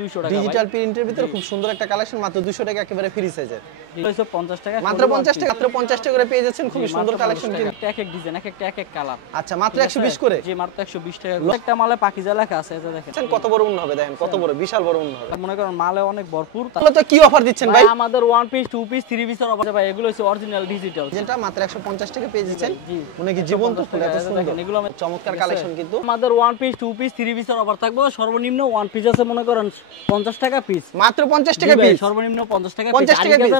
200 টাকা ডিজিটাল প্রিন্টের ভিতরে খুব সুন্দর একটা কালেকশন মাত্র 200 টাকা একেবারে ফ্রি সাইজের 250 টাকা মাত্র 50 টাকা করে পেয়ে যাচ্ছেন খুব সুন্দর কালেকশন কিন্তু এক এক ডিজাইন এক এক কালার আচ্ছা মাত্র 120 করে জি মাত্র 120 টাকা একটা মালে পাকিজা লেখা আছে এটা দেখেন কত বড় উন্ন হবে দেখেন কত বড় বিশাল বড় উন্ন হবে মনে করেন মালে অনেক ভরপুর তাহলে তো কি অফার দিচ্ছেন ভাই আমাদের 1 পিস 2 পিস 3 পিসের অফার ভাই এগুলো হচ্ছে অরিজিনাল ডিজিটাল যেটা মাত্র 150 টাকা পেয়ে যাচ্ছেন মানে কি জীবন্ত ফুল এত সুন্দর এগুলো চমৎকার কালেকশন কিন্তু আমাদের 1 পিস 2 পিস 3 পিসের অফার থাকবে সর্বনিম্ন 1 পিস আছে মনে করেন 50 টাকা পিস মাত্র 50 টাকা পিস সর্বনিম্ন 50 টাকা 50 টাকা পিস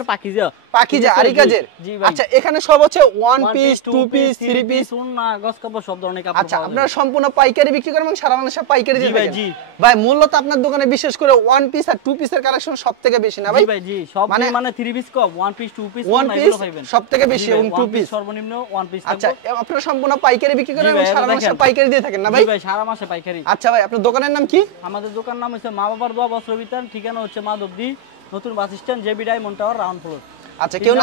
পাকিজা আরিকাজের আচ্ছা এখানে সব হচ্ছে 1 পিস 2 পিস 3 পিস না গস কাপড় সব ধরনের কাপড় আচ্ছা আপনারা সম্পূর্ণ পাইকারি বিক্রি করেন এবং সারা বাংলাদেশে পাইকারি দিয়ে থাকেন জি ভাই মূল্য তো আপনার দোকানে বিশেষ করে 1 পিস আর 2 পিসের কালেকশন সবথেকে বেশি না ভাই জি ভাই জি সব মানে 3 পিস কম 1 পিস 2 পিস এগুলো পাবেন সবথেকে বেশি এবং 2 পিস সর্বনিম্ন 1 পিস আচ্ছা আপনারা সম্পূর্ণ পাইকারি বিক্রি করেন এবং সারা মাসে পাইকারি দিয়ে থাকেন না ভাই জি ভাই সারা মাসে পাইকারি আচ্ছা ভাই আপনার দোকানের নাম কি আমাদের দোকানের নাম হচ্ছে মা বাবার দোয়া বস্ত্র বিতান ঠিকানা হচ্ছে মাধবদী নতুন bus stand JB diamond tower round floor আচ্ছা কেউ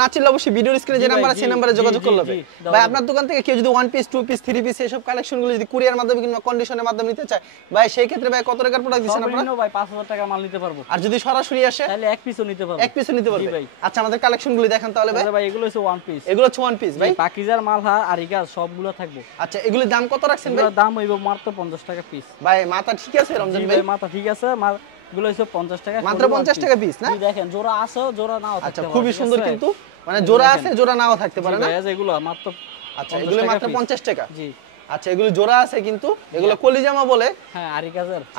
না চিনলে অবশ্যই ভিডিওর স্ক্রিনে যে নাম্বার আছে সেই নম্বরে যোগাযোগ করলে হবে ভাই আপনার দোকান থেকে কেউ যদি 1 পিস 2 পিস 3 পিস এইসব কালেকশনগুলো যদি কুরিয়ার মাধ্যমে কিংবা কন্ডিশনের মাধ্যমে নিতে চায় ভাই সেই ক্ষেত্রে ভাই কত টাকার প্রোডাক্ট দিবেন আপনারা ভাই 5000 টাকা মাল নিতে পারবো আর যদি সরাসরি আসে তাহলে এক পিসও নিতে পারবো এক পিসও নিতে পারবে আচ্ছা আমাদের কালেকশনগুলো দেখান তাহলে ভাই ভাই এগুলো হচ্ছে 1 পিস এগুলো হচ্ছে 1 পিস ভাই পাকিজার মাল আর ইগা সবগুলো থাকবে আচ্ছা এগুলোর দাম কত রাখছেন ভাই দাম হইব মাত্র 50 টাকা পিস ভাই মাথা ঠিক আছে রমজান ভাই মাথা ঠিক আছে গুলো হচ্ছে 50 টাকা মাত্র 50 টাকা পিস না দেখেন জোড়া আছে জোড়া নাও থাকতে পারে আচ্ছা খুবই সুন্দর কিন্তু মানে জোড়া আছে জোড়া নাও থাকতে পারে না এগুলো মাত্র আচ্ছা এগুলো মাত্র 50 টাকা জি আচ্ছা এগুলো জোড়া আছে কিন্তু এগুলো কলিজামা বলে হ্যাঁ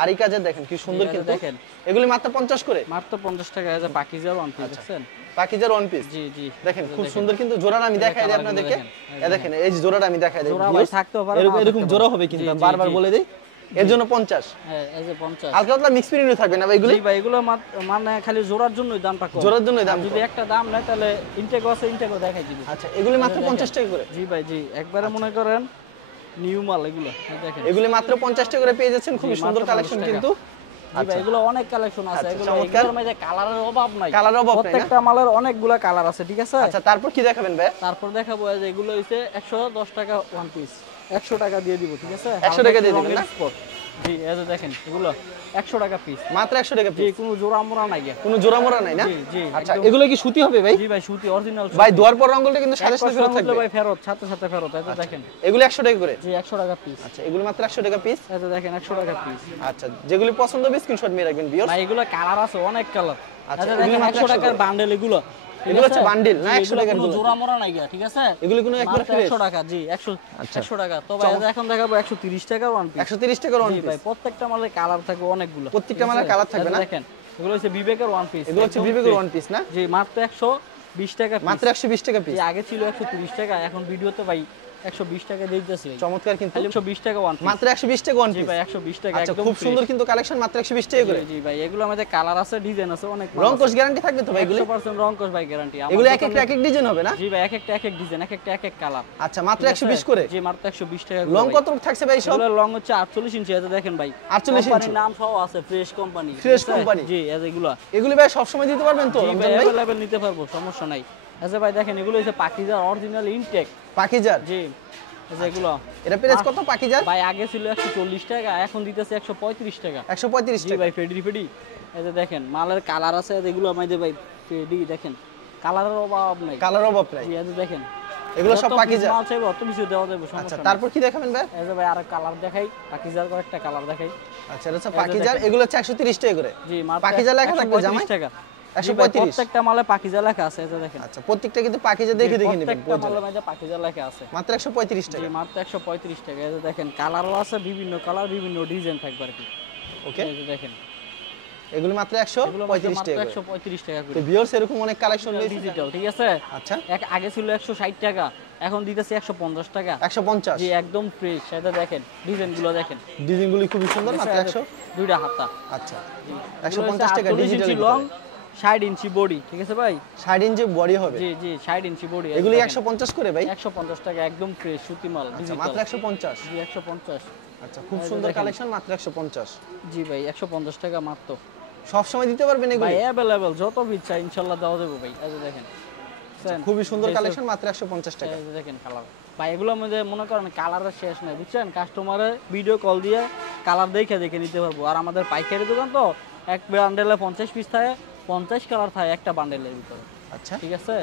আরিকাজের দেখেন কি সুন্দর কিন্তু দেখেন এগুলো মাত্র 50 করে মাত্র 50 টাকা এই যে পাকিজার ওয়ান পিস দেখছেন পাকিজার ওয়ান পিস জি জি দেখেন খুব সুন্দর কিন্তু জোড়াটা আমি দেখাই দিই আপনাদেরকে এই দেখেন এই যে জোড়াটা আমি দেখাই দিই জোড়া ভাই থাকতে পারে এরকম জোড়া হবে কিন্তু বারবার বলে দেই এর জন্য 50 হ্যাঁ এই যে 50 হালকা পাতলা মিক্স প্রিন্টও থাকবে না ভাই এগুলো জি ভাই এগুলো মানে খালি জোড়ার জন্যই দামটা কম জোড়ার জন্যই দাম যদি একটা দাম নাই তাহলে ইনটেক আছে ইনটেকও দেখাই দিবি আচ্ছা এগুলো মাত্র 50 টাকা করে জি ভাই জি একবারে মনে করেন নিউ মাল এগুলো দেখেন এগুলো মাত্র 50 টাকা করে পেয়ে যাচ্ছেন খুব সুন্দর কালেকশন কিন্তু আচ্ছা এগুলো অনেক কালেকশন আছে এগুলোর মধ্যে কালারের অভাব নাই প্রত্যেকটা মালের অনেকগুলা কালার আছে ঠিক আছে আচ্ছা তারপর কি দেখাবেন ভাই তারপর দেখাবো যে এগুলো হইছে 110 টাকা ওয়ান পিস 100 টাকা দিয়ে দিব ঠিক আছে 100 টাকা দিয়ে দিবেন না জি এই যে দেখেন এগুলো 100 টাকা পিস মাত্র 100 টাকা পিস জি কোনো জোড়া মোড়া নাই কোনো জোড়া মোড়া নাই না জি জি আচ্ছা এগুলো কি সুতি হবে ভাই জি ভাই সুতি অরিজিনাল ভাই দুয়ার পর রংগুলো কিন্তু সাথে সাথে ফেরত থাকবে ভাই ফেরত সাথে ফেরত এই যে দেখেন এগুলো 100 টাকা করে জি 100 টাকা পিস আচ্ছা এগুলো মাত্র 100 টাকা পিস এই যে দেখেন 100 টাকা পিস আচ্ছা যেগুলি পছন্দ হবে স্ক্রিনশট নিয়ে রাখবেন ভিউয়ার্স ভাই এগুলো কালার আছে অনেক কালার আচ্ছা দেখেন 100 টাকার বান্ডেল এগুলো এগুলো হচ্ছে বান্ডিল না 100 টাকার কোনো জোড়া মোড়া নাই ঠিক আছে এগুলো কোনো একবার ফ্রেশ 100 টাকা জি 100 টাকা তো ভাই এখন দেখাবো 130 টাকা ওয়ান পিস 130 টাকার ওয়ান পিস ভাই প্রত্যেকটা মালের কালার থাকবে অনেকগুলো প্রত্যেকটা মালের কালার থাকবে না দেখেন এগুলো হচ্ছে বিবেকের ওয়ান পিস এগুলো হচ্ছে বিবেকের ওয়ান পিস না জি মাত্র 120 টাকা মাত্র 120 টাকা পিস আগে ছিল 130 টাকা এখন ভিডিওতে ভাই 120 টাকা দিতেছি চমৎকার কিন্তু 120 টাকা ওয়ান মাত্র 120 টাকা ওয়ান পিস জি ভাই 120 টাকা একদম খুব সুন্দর কিন্তু কালেকশন মাত্র 120 টাকা করে জি ভাই এগুলো আমাদের কালার আছে ডিজাইন আছে অনেক রং কোশ গ্যারান্টি থাকবে তো ভাই এগুলো 100% রং কোশ ভাই গ্যারান্টি এগুলো এক এক ডিজাইন হবে না জি ভাই এক এক ডিজাইন এক এক কালার আচ্ছা মাত্র 120 করে জি মাত্র 120 টাকা লং কত থাকছে ভাই সব এগুলো লং হচ্ছে 48 ইঞ্চি আছে দেখেন ভাই 48 ইঞ্চি কোম্পানির নাম সহ আছে ফ্রেশ কোম্পানি জি এগুলো ভাই সব সময় দিতে পারবেন তো রমজান ভাই अवेलेबल নিতে পারবো সমস্যা নাই আচ্ছা ভাই দেখেন এগুলো হচ্ছে পাকিজার অরিজিনাল ইনটেক পাকিজার জি এগুলো এটা প্রাইস কত পাকিজার ভাই আগে ছিল 140 টাকা এখন দিতেছে 135 টাকা 135 টাকা ভাই ফেডি এই যে দেখেন মালের কালার আছে এগুলো আমাদের ভাই ফেডি দেখেন কালারের অভাব নাই জি এই যে দেখেন এগুলো সব পাকিজার মাল চাইবো অত কিছু দেওয়া যাবে সমস্যা আচ্ছা তারপর কি দেখাবেন ভাই এই যে ভাই আর কালার দেখাই পাকিজার কয়েকটা কালার দেখাই আচ্ছা এটা হচ্ছে পাকিজার এগুলো হচ্ছে 130 টাকা করে জি পাকিজার লেখা থাকবে জামাই টাকা 135 প্রত্যেকটা মালে পাকিজা লেখা আছে এটা দেখেন আচ্ছা প্রত্যেকটা কিন্তু পাকিজা দেখে নেবেন প্রত্যেকটা মালে মধ্যে পাকিজা লেখা আছে মাত্র 135 টাকা জি মাত্র 135 টাকা এই যে দেখেন কালারও আছে বিভিন্ন কালার বিভিন্ন ডিজাইন থাকবে আর কি ওকে এই যে দেখেন এগুলো মাত্র 135 টাকা 135 টাকা করে তো ভিউয়ার্স এরকম অনেক কালেকশন রয়েছে ডিজিটাল ঠিক আছে আচ্ছা আগে ছিল 160 টাকা এখন দিতেছে 150 টাকা 150 জি একদম ফ্রেশ এটা দেখেন ডিজাইনগুলো দেখেন ডিজাইনগুলো খুবই সুন্দর মাত্র 100 দুইটা হাতা আচ্ছা 150 টাকা ডিজিটাল লং 60 ইঞ্চি বডি ঠিক আছে ভাই 60 ইঞ্চি বডি হবে জি জি 60 ইঞ্চি বডি এগুলো 150 করে ভাই 150 টাকা একদম ফ্রেশ সুতি মাল ডিজিটাল মাত্র 150 জি 150 আচ্ছা খুব সুন্দর কালেকশন মাত্র 150 জি ভাই 150 টাকা মাত্র সব সময় দিতে পারবেন এগুলো ভাই अवेलेबल যত ইচ্ছা ইনশাআল্লাহ দেওয়া যাবে ভাই এই যে দেখেন খুবই সুন্দর কালেকশন, মাত্র 150 টাকা। এই দেখেন কালার ভাই, এগুলোর মধ্যে মনে করেন কালারের শেষ নাই, বুঝছেন? কাস্টমারে ভিডিও কল দিয়ে কালার দেখে নিতে পারবো। আর আমাদের পাইকারি দোকান তো, এক বান্ডেলে 50 পিস থাকে, 50 কালার থাকে একটা বান্ডেলের ভিতরে। আচ্ছা, ঠিক আছে,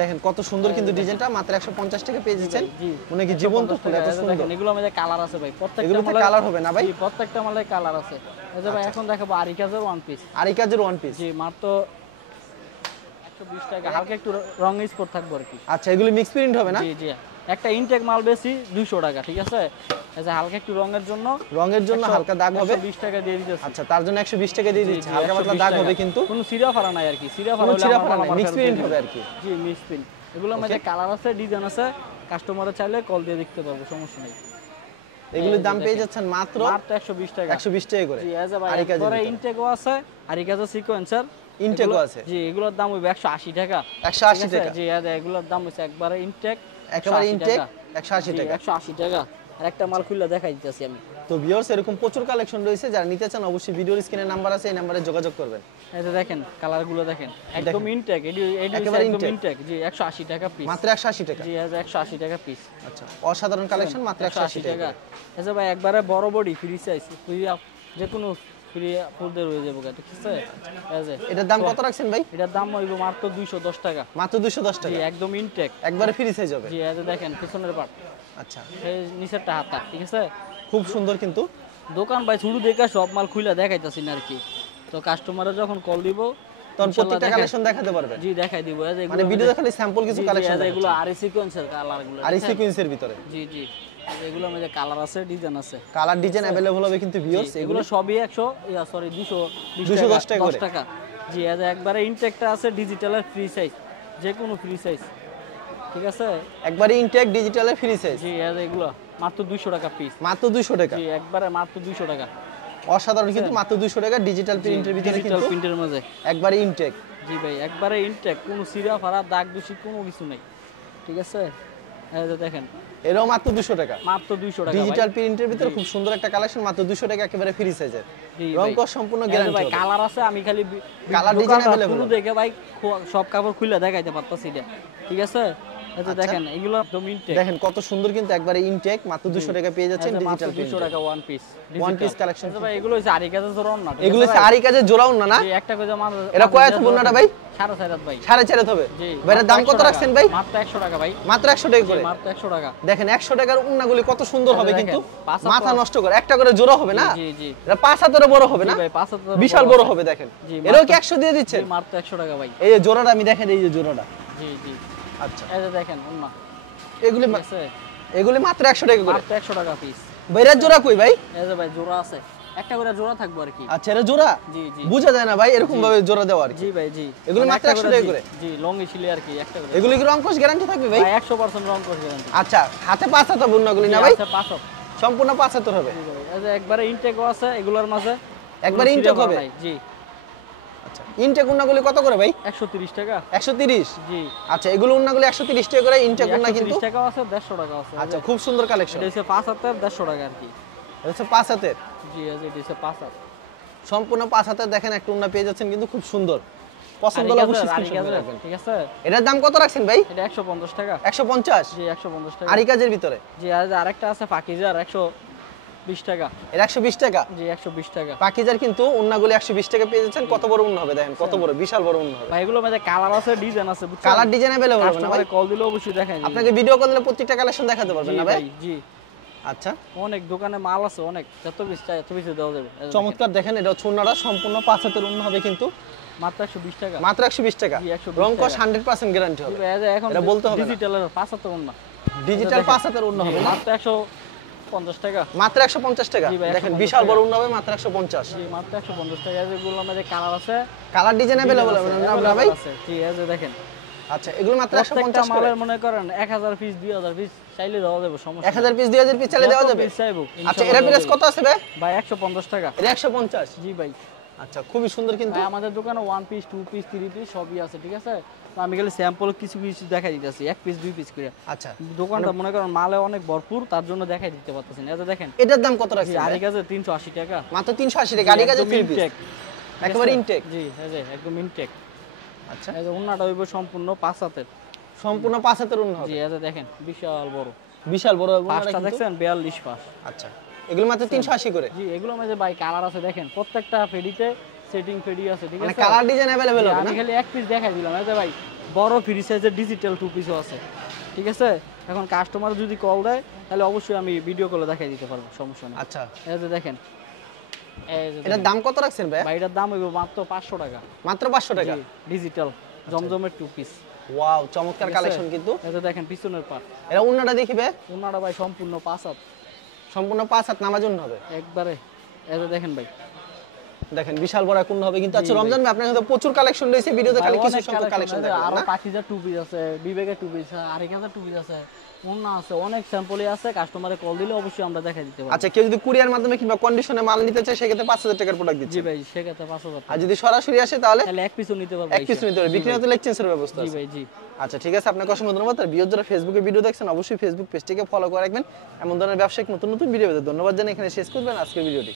দেখেন কত সুন্দর কিন্তু ডিজাইনটা, মাত্র 150 টাকা পেয়ে যাচ্ছেন। মনে কি জীবন্ত ফুল, এত সুন্দর। দেখেন এগুলোর মধ্যে কালার আছে ভাই, প্রত্যেকটা মালে কালার হবে না ভাই? জি, প্রত্যেকটা মালে কালার আছে। এই যে ভাই এখন দেখাবো আরিকাজের ওয়ান পিস। আরিকাজের ওয়ান পিস, জি মাত্র 120 টাকা, হালকা একটু রং স্পট থাকবে আর কি। আচ্ছা, এগুলো মিক্স প্রিন্ট হবে না? জি জি, একটা ইনটেক মাল বেশি 200 টাকা, ঠিক আছে? এই যে হালকা একটু রঙের জন্য হালকা দাগ হবে, 120 টাকা দিয়ে দিতেছি। আচ্ছা, তার জন্য 120 টাকা দিয়ে দিচ্ছি। হালকা পাতলা দাগ হবে, কিন্তু কোনো সিরা ফারা নাই আর কি, সিরা ফারা হলে মিক্স প্রিন্ট হবে আর কি। জি, মিক্স প্রিন্ট। এগুলোর মধ্যে কালার আছে, ডিজাইন আছে, কাস্টমারে চাইলে কল দিয়ে দেখতে পারবো, সমস্যা নেই। এগুলোর দাম পেয়ে যাচ্ছেন মাত্র 120 টাকা, 120 টাকা করে। জি, এই যে ভাই একবারে ইনটেকও আছে, আরিকাজের সিকোয়েন্সার ইনটেকও আছে। জি, এগুলোর দাম হইবে 180 টাকা। 180 টাকা, জি, এগুলোর দাম হইছে একবারে ইনটেক, একেবারে ইনটেক 180 টাকা। 180 টাকা। আর একটা মাল খুলে দেখাই দিতেছি আমি। তো ভিউয়ার্স, এরকম প্রচুর কালেকশন রয়েছে, যারা নিতে চান অবশ্যই ভিডিওর স্ক্রিনে নাম্বার আছে, এই নম্বরে যোগাযোগ করবেন। এই যে দেখেন কালারগুলো দেখেন, একদম ইনটেক, একেবারে একদম ইনটেক। জি, 180 টাকা পিস, মাত্র 180 টাকা। জি, 180 টাকা পিস। আচ্ছা, অসাধারণ কালেকশন, মাত্র 180 টাকা। এই যে ভাই একবারে বড় বডি ফ্রি সাইজ, ফ্রি যে কোনো ফ্রি ফুলদের হয়ে যাবে, ঠিক আছে? এই যে এটার দাম কত রাখছেন ভাই? এটার দাম হইব মাত্র 210 টাকা, মাত্র 210 টাকা। জি, একদম ইনটেক, একবারে ফ্রি সাইজ হবে। জি, এই যে দেখেন পিছনের পার্ট, আচ্ছা, এই নিচেরটা হাতা, ঠিক আছে? খুব সুন্দর কিন্তু দোকান ভাই শুরু দেখে সব মাল খুলে দেখাইতাছি না আর কি। তো কাস্টমারে যখন কল দিব তখন প্রত্যেকটা কালেকশন দেখাতে পারবেন। জি, দেখাই দিব। এই যে মানে ভিডিও দেখালে স্যাম্পল কিছু কালেকশন দেখাচ্ছি। এগুলো আরি সিকোয়েন্সের কালারগুলো, আরি সিকোয়েন্সের ভিতরে। জি জি, এগুলোর মধ্যে কালার আছে, ডিজাইন আছে, কালার ডিজাইন अवेलेबल হবে কিন্তু ভিউয়ার্স। এগুলো সবই 210 টাকা। জি, এই যে একবারে ইনটেকটা আছে, ডিজিটালের ফ্রি সাইজ, যে কোনো ফ্রি সাইজ, ঠিক আছে? একবারে ইনটেক ডিজিটালের ফ্রি সাইজ। জি, এই যে এগুলো মাত্র 200 টাকা পিস, মাত্র 200 টাকা। জি, একবারে মাত্র 200 টাকা। অসাধারণ কিন্তু, মাত্র 200 টাকা ডিজিটাল প্রিন্টের ভিতরে, ডিজিটাল কিন্তু প্রিন্টের মধ্যে একবারে ইনটেক। জি ভাই, একবারে ইনটেক, কোনো সিরা ফারা দাগ দূষি কোনো কিছু নেই, ঠিক আছে? এই যে দেখেন, এরও মাত্র 200 টাকা, মাত্র 200 টাকা ডিজিটাল প্রিন্টের ভিতরে খুব সুন্দর একটা কালেকশন, মাত্র 200 টাকা, একেবারে ফ্রি সাইজের, রং কস সম্পূর্ণ গ্যারান্টি ভাই। হবে। কালার আছে, আমি খালি কালার ডিজাইন अवेलेबल পুরো দেখে ভাই সব কাপড় খুলে দেখাইতে পারতাছি না, ঠিক আছে? এই যে দেখেন এগুলো একদম ইনটেক, দেখেন কত সুন্দর কিন্তু, একবারে ইনটেক, মাত্র 200 টাকা পেয়ে যাচ্ছেন ডিজিটাল 200 টাকা one piece, one piece collection. ভাই এগুলো হইছে আরি কাজের জোড়ন না, এগুলো হচ্ছে আরি কাজের জোড়াও না, না? জি, একটা করে মাল। এটা কয় আছে বলনাটা ভাই? 4.5 ভাই, 4.5 হবে। জি, ভাই এর দাম কত রাখছেন ভাই? মাত্র 100 টাকা ভাই, মাত্র 100 টাকা করে, মাত্র 100 টাকা। দেখেন 100 টাকার উন্নাগুলি কত সুন্দর হবে, কিন্তু পাঁচা মাথা নষ্ট করে একটা করে জোড়া হবে না? জি জি, এটা 5 হাতেরও বড় হবে না? ভাই 5 হাত বিশাল বড় হবে, দেখেন। এরও কি 100 দিয়ে দিচ্ছেন? জি, মাত্র 100 টাকা ভাই। এই যে জোড়াটা আমি দেখেন, এই যে জোড়াটা, জি জি, আচ্ছা, এই যে দেখেন উন্না, এগুলি আছে এগুলি মাত্র 100 টাকা করে। মাত্র 100 টাকা পিস। বাইরের জোড়া কই ভাই? এই যে ভাই জোড়া আছে, একটা করে জোড়া থাকবে আর কি। আচ্ছা, এটা জোড়া জি জি, বুঝা যায় না ভাই, এরকম ভাবে জোড়া দেওয়া আর কি। জি ভাই, জি, এগুলো মানে মাত্র একটা 100 টাকা করে। জি, লং ছিল আর কি, একটা করে। এগুলি কি রং কোশ গ্যারান্টি থাকবে ভাই? ভাই 100% রং কোশ গ্যারান্টি। আচ্ছা, হাতে 5 হাত বুননাগুলি না ভাই? আচ্ছা, 5 হাত সম্পূর্ণ 5 হাতের হবে। জি ভাই, এই যে একবারে ইনটেকও আছে এগুলোর মাঝে, একবারে ইনটেক হবে। জি, আচ্ছা, ইনটেক উন্নাগুলি কত করে ভাই? 130 টাকা। 130? জি, আচ্ছা, এগুলো উন্নাগুলি 130 টাকা করে, ইনটেক উন্না কিন্তু 130 টাকা আছে, 150 টাকা আছে। আচ্ছা, খুব সুন্দর কালেকশন। এটা হচ্ছে 5 হাতের 150 টাকা আর কি। এটা হচ্ছে 5 হাতের, জি, এই যে এটা হচ্ছে 5 হাত, সম্পূর্ণ 5 হাতের। দেখেন একটা উন্না পেয়ে যাচ্ছেন, কিন্তু খুব সুন্দর, পছন্দ হলে অবশ্যই স্ক্রিনশট দিয়ে রাখবেন, ঠিক আছে? এটার দাম কত রাখছেন ভাই? এটা 150 টাকা। 150? জি, 150 টাকা। আরি কাজের ভিতরে। জি, আর আরেকটা আছে পাকিজার, 120 টাকা। এর 120 টাকা? জি, 120 টাকা। পাকিজার কিন্তু উন্নাগুলি 120 টাকা পেয়ে যাচ্ছেন। কত বড় উন্না হবে দেখেন, কত বড়, বিশাল বড় উন্না হবে ভাই। এগুলো মধ্যে কালার আছে, ডিজাইন আছে, বুঝছেন? কালার ডিজাইন अवेलेबल হবে না ভাই? কল দিলে অবশ্যই দেখাই দিই। আপনাকে ভিডিও কল দিলে প্রত্যেকটা কালেকশন দেখাতে পারবেন না ভাই? জি, আচ্ছা, অনেক দোকানে মাল আছে, অনেক, যত পিস চাই তত পিস দেওয়া যাবে। চমৎকার। দেখেন এটা হচ্ছে উন্নাটা সম্পূর্ণ 5 হাতের উন্না হবে, কিন্তু মাত্র 120 টাকা। মাত্র 120 টাকা। জি, 120 রং কস টাকা। 100% গ্যারান্টি হবে। এখন এটা বলতে হবে না। ডিজিটালের 5 হাতের উন্না, ডিজিটাল 5 হাতের উন্না হবে না? মাত্র 150 টাকা। মাত্র 150 টাকা। জি ভাই, দেখেন 150 বিশাল বড় টাকা। উন্না হবে, মাত্র 150। জি, মাত্র 150 টাকা। যেগুলো আমাদের কালার আছে, কালার ডিজাইন अवेलेबल হবে না ভাই? আছে। জি, এই যে দেখেন, আচ্ছা, এগুলো মাত্র প্রত্যেকটা 150 করে। মালের মনে করেন 1000 পিস 2000 পিস চাইলে দেওয়া যাবে, সমস্যা 1000 পিস 2000 পিস চাইলে দেওয়া যত যাবে? পিস চাইবো, আচ্ছা, ইনশাআল্লাহ এর প্রাইস দেওয়া কত আছে ভাই? যাবে। ভাই 150 টাকা। এটা 150? জি ভাই। আচ্ছা, খুবই সুন্দর কিন্তু। ভাই আমাদের দোকানে 1 পিস 2 পিস 3 পিস সবই আছে, ঠিক আছে? তো আমি খালি স্যাম্পল কিছু কিছু দেখাই দিতেছি, 1 পিস 2 পিস করে। আচ্ছা, দোকানটা মনে করেন মালে অনেক ভরপুর, তার জন্য দেখাই দিতে পারতেছি না। এই যে দেখেন, এটার দাম কত রাখছেন? আরি কাজে 380 টাকা। মাত্র 380 টাকা। আরি কাজে 3 পিস একেবারে ইনটেক। জি, এই যে একদম ইনটেক। আচ্ছা, এই যে ওন্নাটা হইব সম্পূর্ণ 5 হাতের। সম্পূর্ণ 5 হাতের ওন্না হবে। জি এই যে দেখেন বিশাল বড়, বিশাল বড় পাঁচটা ওন্নাটা দেখছেন 42 পাশ। আচ্ছা এগুলো মাত্র 380 করে। জি এগুলোর মধ্যে ভাই কালার আছে দেখেন, প্রত্যেকটা ফেডিতে সেটিং ফেডি আছে, ঠিক মানে আছে? কালার ডিজাইন अवेलेबल হবে আমি না? খালি এক পিস দেখাই দিলাম, এই যে ভাই বড় ফ্রি সাইজের ডিজিটাল টু পিসও আছে, ঠিক আছে? এখন কাস্টমার যদি কল দেয় তাহলে অবশ্যই আমি ভিডিও কলে দেখাই দিতে পারবো, সমস্যা নেই। আচ্ছা এই যে দেখেন, এই যে এটার দাম কত রাখছেন ভাই? ভাই এটার দাম হইব মাত্র 500 টাকা। মাত্র 500 টাকা। ডিজিটাল জমজমের টু পিস। ওয়াও চমৎকার কালেকশন কিন্তু। এই যে দেখেন পিছনের পাট, এটা ওন্নাটা দেখিবে? ওনাটা ভাই সম্পূর্ণ 5 হাত সম্পূর্ণ 5 হাত নামার জন্য হবে। একবারে। এই যে দেখেন ভাই, দেখেন বিশাল বড় কোন হবে কিন্তু। আচ্ছা জি, রমজান ভাই আপনার কাছে প্রচুর কালেকশন রয়েছে, ভিডিওতে খালি কিছু অনেক সংখ্যক কালেকশন আছে, দেখাবেন আরো না? পাখিজার টু পিস আছে, বিবেকের টু পিস আছে, আরেকাজার টু পিস আছে, ওন্না আছে, অনেক স্যাম্পলই আছে। কাস্টমারে কল দিলে অবশ্যই আমরা দেখাই দিতে পারবো। আচ্ছা কেউ যদি কুরিয়ার মাধ্যমে কিংবা কন্ডিশনে মাল নিতে চায় সেক্ষেত্রে 5000 টাকার প্রোডাক্ট জি দিচ্ছি। ভাই সেক্ষেত্রে 5000 আর যদি সরাসরি আসে তাহলে তাহলে এক পিসও নিতে পারবো। এক পিস নিতে হবে, বিক্রি হতে এক্সচেঞ্জের ব্যবস্থা জি আছে। ভাই জি। আচ্ছা ঠিক আছে, আপনাকে অসংখ্য ধন্যবাদ। আর ভিউয়ার যারা ফেসবুকে ভিডিও দেখছেন অবশ্যই ফেসবুক পেজটিকে ফলো করে রাখবেন, এমন ধরনের ব্যবসায়িক নতুন নতুন ভিডিও পেতে। ধন্যবাদ জানিয়ে এখানে শেষ করবেন আজকের ভিডিওটি।